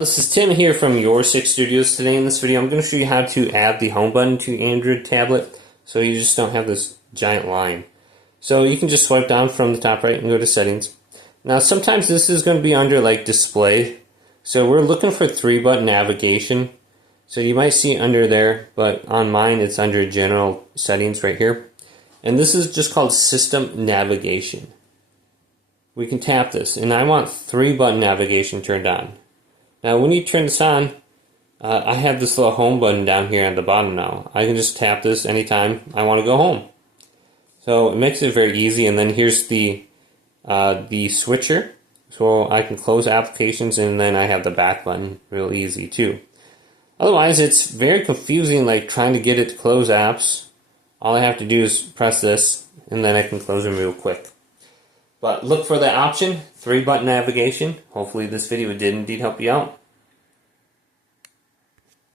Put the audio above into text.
This is Tim here from Your Six Studios. Today in this video I'm going to show you how to add the home button to Android tablet so you just don't have this giant line. So you can just swipe down from the top right and go to settings. Now sometimes this is going to be under like display. So we're looking for 3-button navigation. So you might see it under there, but on mine it's under general settings right here. And this is just called system navigation. We can tap this and I want 3-button navigation turned on. Now when you turn this on, I have this little home button down here at the bottom now. I can just tap this anytime I want to go home. So it makes it very easy, and then here's the switcher. So I can close applications, and then I have the back button, real easy too. Otherwise it's very confusing, like trying to get it to close apps. All I have to do is press this and then I can close them real quick. But look for the option, 3-button navigation. Hopefully this video did indeed help you out.